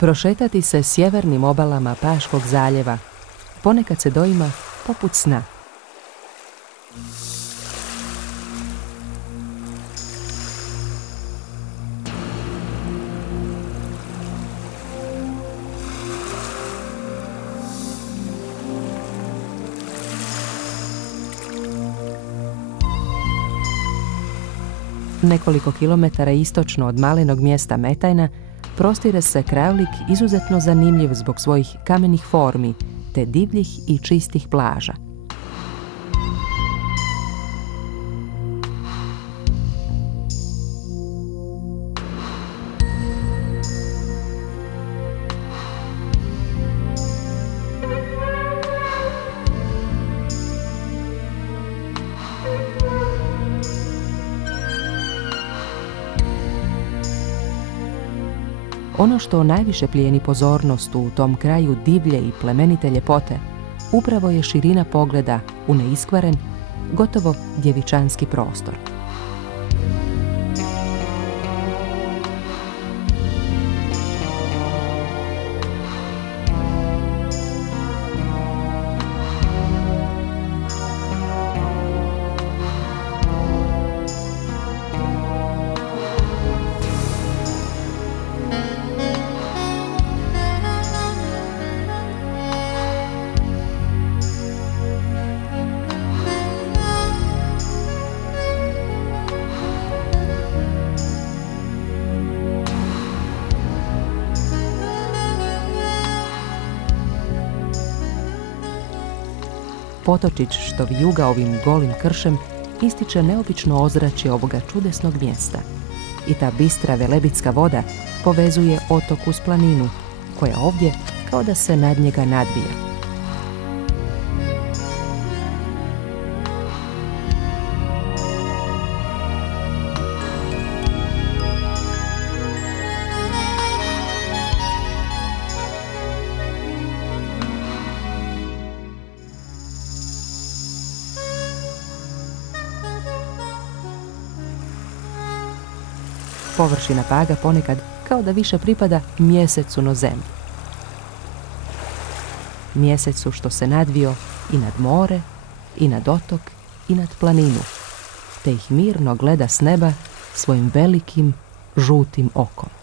Prošetati se sjevernim obalama Paškog zaljeva ponekad se doima poput sna. Nekoliko kilometara istočno od malenog mjesta Metajna prostire se krajolik izuzetno zanimljiv zbog svojih kamenih formi te divljih i čistih plaža. Ono što najviše plijeni pozornost u tom kraju divlje i plemenite ljepote upravo je širina pogleda u neiskvaren, gotovo djevičanski prostor. Potočić što vijuga ovim golim kršem ističe neobično ozračje ovoga čudesnog mjesta. I ta bistra velebitska voda povezuje otok uz planinu, koja ovdje kao da se nad njega nadvija. Površina Paga ponekad kao da više pripada mjesecu no zemlji. Mjesecu što se nadvio i nad more, i nad otok, i nad planinu, te ih mirno gleda s neba svojim velikim, žutim okom.